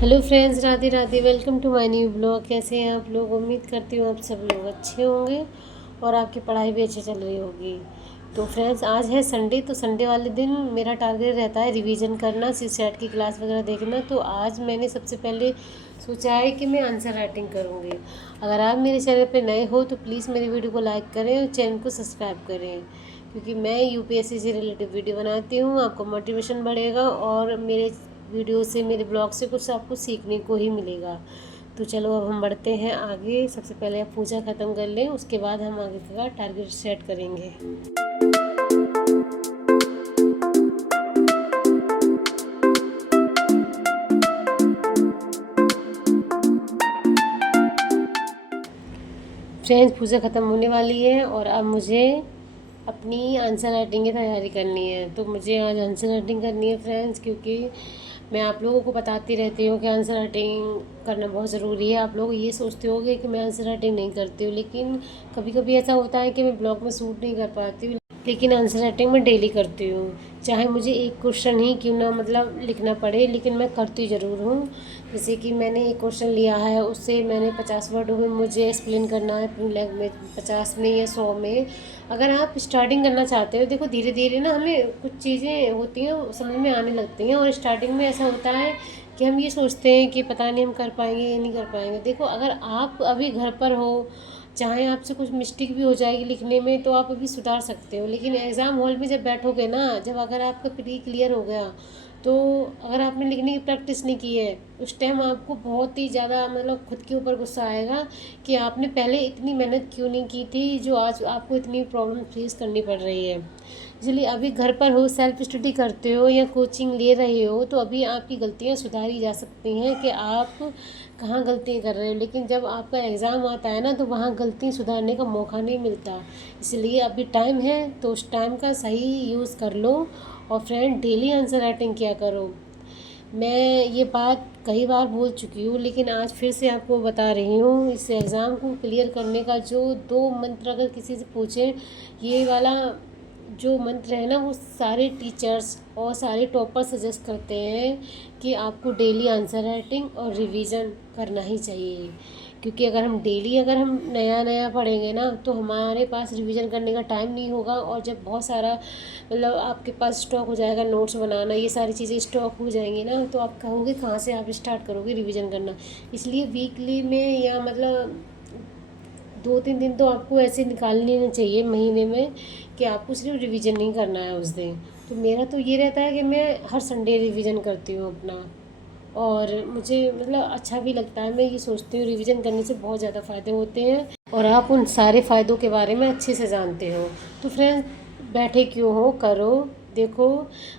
Hello friends, Radhe Radhe. Welcome to my new blog. कैसे हैं आप लोग? उम्मीद करती हूँ आप सब लोग अच्छे होंगे और आपकी पढ़ाई भी अच्छी चल रही होगी। तो फ्रेंड्स, आज है संडे। तो संडे वाले दिन मेरा टारगेट रहता है रिवीजन करना, सीसेट की क्लास वगैरह देखना। तो आज मैंने सबसे पहले सोचा है कि मैं आंसर राइटिंग करूँगी। अगर आप मेरे चैनल पर नए हो तो प्लीज़ मेरी वीडियो को लाइक करें और चैनल को सब्सक्राइब करें, क्योंकि मैं यूपीएससी से रिलेटेड वीडियो बनाती हूँ। आपको मोटिवेशन बढ़ेगा और मेरे वीडियो से, मेरे ब्लॉग से कुछ आपको सीखने को ही मिलेगा। तो चलो अब हम बढ़ते हैं आगे। सबसे पहले आप पूजा ख़त्म कर लें, उसके बाद हम आगे का टारगेट सेट करेंगे। फ्रेंड्स, पूजा ख़त्म होने वाली है और अब मुझे अपनी आंसर राइटिंग की तैयारी करनी है। तो मुझे आज आंसर राइटिंग करनी है फ्रेंड्स, क्योंकि मैं आप लोगों को बताती रहती हूँ कि आंसर राइटिंग करना बहुत ज़रूरी है। आप लोग ये सोचते होंगे कि मैं आंसर राइटिंग नहीं करती हूँ, लेकिन कभी कभी ऐसा होता है कि मैं ब्लॉग में शूट नहीं कर पाती हूँ, लेकिन आंसर राइटिंग मैं डेली करती हूँ। चाहे मुझे एक क्वेश्चन ही क्यों ना लिखना पड़े, लेकिन मैं करती ज़रूर हूँ। जैसे कि मैंने एक क्वेश्चन लिया है, उससे मैंने 50 वर्डों में मुझे एक्सप्लेन करना है अपनी लैंग्वेज में, 50 में या 100 में। अगर आप स्टार्टिंग करना चाहते हो, देखो धीरे धीरे ना हमें कुछ चीज़ें होती हैं समझ में आने लगती हैं, और स्टार्टिंग में ऐसा होता है कि हम ये सोचते हैं कि पता नहीं हम कर पाएंगे या नहीं कर पाएंगे। देखो, अगर आप अभी घर पर हो, चाहे आपसे कुछ मिस्टेक भी हो जाएगी लिखने में, तो आप अभी सुधार सकते हो। लेकिन एग्ज़ाम हॉल में जब बैठोगे ना, जब अगर आपका प्री क्लियर हो गया, तो अगर आपने लिखने की प्रैक्टिस नहीं की है, उस टाइम आपको बहुत ही ज़्यादा खुद के ऊपर गुस्सा आएगा कि आपने पहले इतनी मेहनत क्यों नहीं की थी, जो आज आपको इतनी प्रॉब्लम फेस करनी पड़ रही है। इसलिए अभी घर पर हो, सेल्फ स्टडी करते हो या कोचिंग ले रहे हो, तो अभी आपकी गलतियाँ सुधारी जा सकती हैं कि आप कहाँ गलतियाँ कर रहे हो। लेकिन जब आपका एग्ज़ाम आता है ना, तो वहाँ गलती सुधारने का मौका नहीं मिलता। इसलिए अभी टाइम है, तो उस टाइम का सही यूज़ कर लो। और फ्रेंड, डेली आंसर राइटिंग किया करो। मैं ये बात कई बार बोल चुकी हूँ, लेकिन आज फिर से आपको बता रही हूँ। इस एग्ज़ाम को क्लियर करने का जो 2 मंत्र अगर किसी से पूछें, ये वाला जो मंत्र है ना, वो सारे टीचर्स और सारे टॉपर सजेस्ट करते हैं कि आपको डेली आंसर राइटिंग और रिवीजन करना ही चाहिए। क्योंकि अगर हम नया नया पढ़ेंगे ना, तो हमारे पास रिवीजन करने का टाइम नहीं होगा। और जब बहुत सारा आपके पास स्टॉक हो जाएगा, नोट्स बनाना, ये सारी चीज़ें स्टॉक हो जाएंगी ना, तो आप कहोगे कहाँ से आप स्टार्ट करोगे रिवीजन करना। इसलिए वीकली में या 2-3 दिन तो आपको ऐसे निकालने चाहिए महीने में, कि आपको सिर्फ रिवीजन नहीं करना है उस दिन। तो मेरा तो ये रहता है कि मैं हर संडे रिवीजन करती हूँ अपना, और मुझे अच्छा भी लगता है। मैं ये सोचती हूँ रिवीजन करने से बहुत ज़्यादा फ़ायदे होते हैं, और आप उन सारे फ़ायदों के बारे में अच्छे से जानते हो। तो फ्रेंड्स, बैठे क्यों हो, करो। देखो,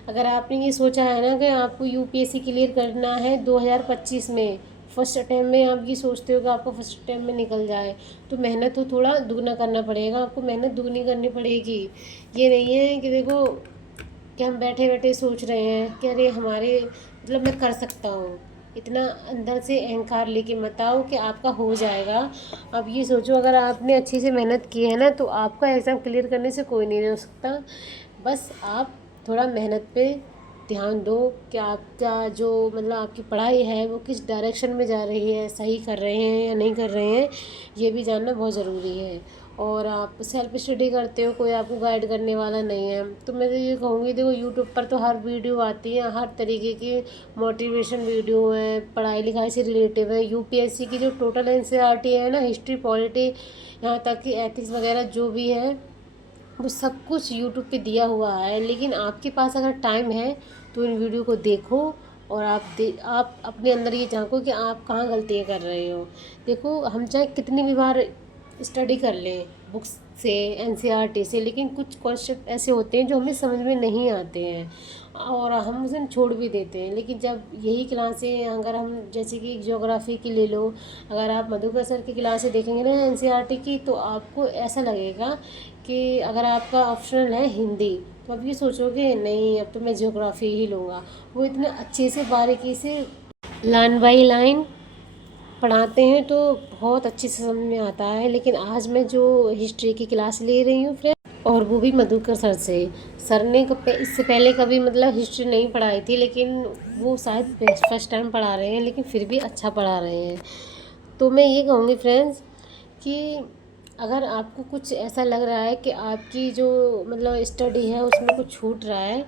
अगर आपने ये सोचा है ना कि आपको यूपीएससी क्लियर करना है 2025 में, फर्स्ट अटैम्प्ट में, आप ये सोचते हो कि आपको फर्स्ट अटैम्प्ट में निकल जाए, तो मेहनत तो थोड़ा दुगना करना पड़ेगा। आपको मेहनत दुगनी करनी पड़ेगी। ये नहीं है कि देखो कि हम बैठे बैठे सोच रहे हैं कि अरे हमारे मैं कर सकता हूँ। इतना अंदर से अहंकार लेके मत आओ कि आपका हो जाएगा। अब ये सोचो, अगर आपने अच्छी से मेहनत की है ना, तो आपका एग्ज़ाम क्लियर करने से कोई नहीं रोक सकता। बस आप थोड़ा मेहनत पे ध्यान दो कि आपका जो आपकी पढ़ाई है वो किस डायरेक्शन में जा रही है, सही कर रहे हैं या नहीं कर रहे हैं, ये भी जानना बहुत ज़रूरी है। और आप सेल्फ स्टडी करते हो, कोई आपको गाइड करने वाला नहीं है, तो मैं तो ये कहूँगी, देखो यूट्यूब पर तो हर वीडियो आती है, हर तरीके की मोटिवेशन वीडियो है, पढ़ाई लिखाई से रिलेटिव है। यूपीएससी की जो टोटल एनसीईआरटी है ना, हिस्ट्री, पॉलिटी, यहाँ तक कि एथिक्स वगैरह जो भी है, वो सब कुछ यूट्यूब पे दिया हुआ है। लेकिन आपके पास अगर टाइम है तो इन वीडियो को देखो, और आप अपने अंदर ये झांको कि आप कहाँ गलतियाँ कर रहे हो। देखो, हम चाहे कितनी भी बार स्टडी कर लें बुक्स से, एनसीईआरटी से, लेकिन कुछ कॉन्सेप्ट ऐसे होते हैं जो हमें समझ में नहीं आते हैं, और हम उसे छोड़ भी देते हैं। लेकिन जब यही क्लासें, अगर हम जैसे कि ज्योग्राफी की ले लो, अगर आप मधुकर सर की क्लासें देखेंगे ना एनसीईआरटी की, तो आपको ऐसा लगेगा कि अगर आपका ऑप्शनल है हिंदी, तो अब ये सोचोगे नहीं, अब तो मैं ज्योग्राफी ही लूँगा। वो इतने अच्छे से बारीकी से लाइन बाई लाइन पढ़ाते हैं, तो बहुत अच्छे से समझ में आता है। लेकिन आज मैं जो हिस्ट्री की क्लास ले रही हूँ फ्रेंड, और वो भी मधुकर सर से। सर ने इससे पहले कभी मतलब हिस्ट्री नहीं पढ़ाई थी, लेकिन वो शायद फर्स्ट टाइम पढ़ा रहे हैं, लेकिन फिर भी अच्छा पढ़ा रहे हैं। तो मैं ये कहूँगी फ्रेंड्स कि अगर आपको कुछ ऐसा लग रहा है कि आपकी जो मतलब स्टडी है उसमें कुछ छूट रहा है,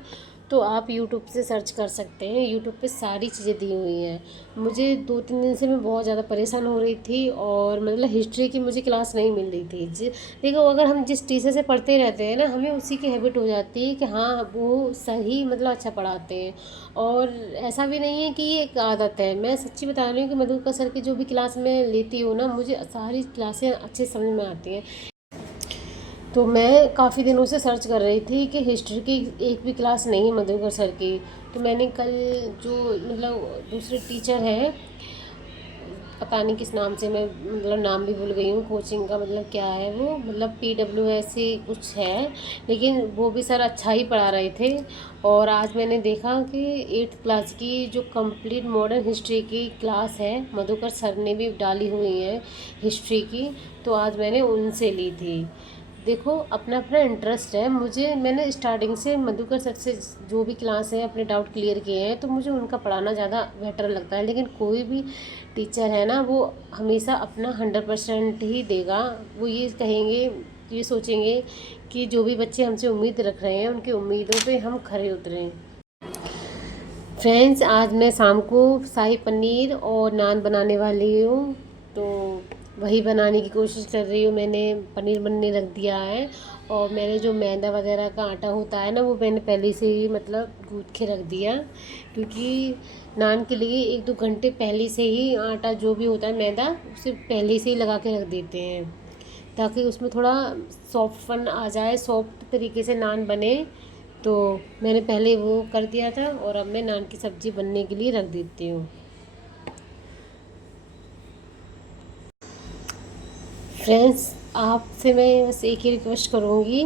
तो आप यूट्यूब से सर्च कर सकते हैं। यूट्यूब पे सारी चीज़ें दी हुई हैं। मुझे 2-3 दिन से मैं बहुत ज़्यादा परेशान हो रही थी, और मतलब हिस्ट्री की मुझे क्लास नहीं मिल रही थी। देखो, अगर हम जिस टीचर से पढ़ते रहते हैं ना, हमें उसी की हैबिट हो जाती है कि हाँ वो सही मतलब अच्छा पढ़ाते हैं। और ऐसा भी नहीं है कि ये एक आदत है। मैं सच्ची बता रही हूँ कि मधुकर सर की जो भी क्लास मैं लेती हूँ ना, मुझे सारी क्लासें अच्छे समझ में आती हैं। तो मैं काफ़ी दिनों से सर्च कर रही थी कि हिस्ट्री की एक भी क्लास नहीं है मधुकर सर की। तो मैंने कल जो मतलब दूसरे टीचर हैं, पता नहीं किस नाम से, मैं मतलब नाम भी भूल गई हूँ, कोचिंग का मतलब क्या है वो, मतलब PWS ही कुछ है, लेकिन वो भी सर अच्छा ही पढ़ा रहे थे। और आज मैंने देखा कि 8th क्लास की जो कंप्लीट मॉडर्न हिस्ट्री की क्लास है, मधुकर सर ने भी डाली हुई है हिस्ट्री की, तो आज मैंने उनसे ली थी। देखो, अपना अपना इंटरेस्ट है। मैंने स्टार्टिंग से मधुकर सर से जो भी क्लास है अपने डाउट क्लियर किए हैं, तो मुझे उनका पढ़ाना ज़्यादा बेटर लगता है। लेकिन कोई भी टीचर है ना, वो हमेशा अपना 100% ही देगा। वो ये कहेंगे, ये सोचेंगे कि जो भी बच्चे हमसे उम्मीद रख रहे हैं उनकी उम्मीदों पे हम खरे उतरें। फ्रेंड्स, आज मैं शाम को शाही पनीर और नान बनाने वाली हूँ, तो वही बनाने की कोशिश कर रही हूँ। मैंने पनीर बनने रख दिया है, और मैंने जो मैदा वगैरह का आटा होता है ना, वो मैंने पहले से ही मतलब गूँथ के रख दिया, क्योंकि नान के लिए 1-2 घंटे पहले से ही आटा जो भी होता है मैदा, उसे पहले से ही लगा के रख देते हैं, ताकि उसमें थोड़ा सॉफ्टपन आ जाए, सॉफ्ट तरीके से नान बने। तो मैंने पहले वो कर दिया था, और अब मैं नान की सब्ज़ी बनने के लिए रख देती हूँ। फ्रेंड्स, आपसे मैं बस एक ही रिक्वेस्ट करूँगी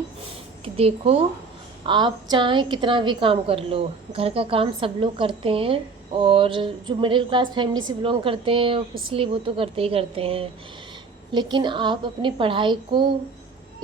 कि देखो, आप चाहें कितना भी काम कर लो, घर का काम सब लोग करते हैं, और जो मिडिल क्लास फैमिली से बिलोंग करते हैं ऑब्वियसली वो तो करते ही करते हैं। लेकिन आप अपनी पढ़ाई को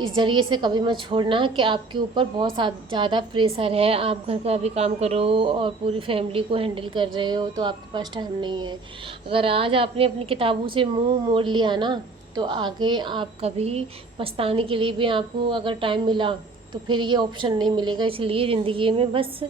इस ज़रिए से कभी मत छोड़ना कि आपके ऊपर बहुत ज़्यादा प्रेशर है, आप घर का भी काम करो और पूरी फैमिली को हैंडल कर रहे हो, तो आपके पास टाइम नहीं है। अगर आज आपने अपनी किताबों से मुंह मोड़ लिया ना, तो आगे आप कभी पछताने के लिए भी आपको अगर टाइम मिला, तो फिर ये ऑप्शन नहीं मिलेगा। इसलिए ज़िंदगी में बस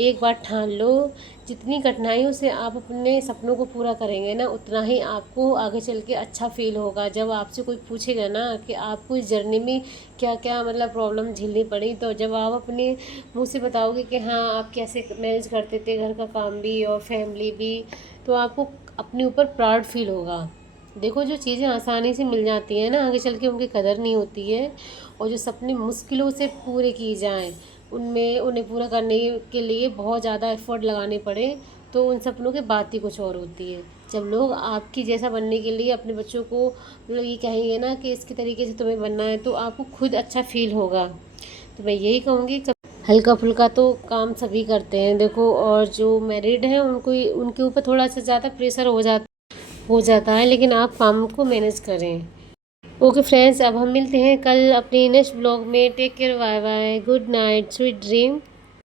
एक बार ठान लो, जितनी कठिनाइयों से आप अपने सपनों को पूरा करेंगे ना, उतना ही आपको आगे चल के अच्छा फील होगा। जब आपसे कोई पूछेगा ना कि आपको इस जर्नी में क्या क्या मतलब प्रॉब्लम झेलनी पड़ी, तो जब आप अपने मुंह से बताओगे कि हाँ आप कैसे मैनेज करते थे घर का काम भी और फैमिली भी, तो आपको अपने ऊपर प्राउड फील होगा। देखो, जो चीज़ें आसानी से मिल जाती हैं ना, आगे चल के उनकी कदर नहीं होती है। और जो सपने मुश्किलों से पूरे किए जाएं, उनमें उन्हें पूरा करने के लिए बहुत ज़्यादा एफर्ट लगाने पड़े, तो उन सपनों की बात ही कुछ और होती है। जब लोग आपकी जैसा बनने के लिए अपने बच्चों को मतलब ये कहेंगे ना कि इसके तरीके से तुम्हें बनना है, तो आपको खुद अच्छा फील होगा। तो मैं यही कहूँगी, हल्का फुल्का तो काम सभी करते हैं देखो, और जो मैरिड हैं उनको उनके ऊपर थोड़ा सा ज़्यादा प्रेशर हो जाता है, लेकिन आप काम को मैनेज करें। ओके फ्रेंड्स, अब हम मिलते हैं कल अपने नेक्स्ट ब्लॉग में। Take care, bye bye, good night, sweet dream.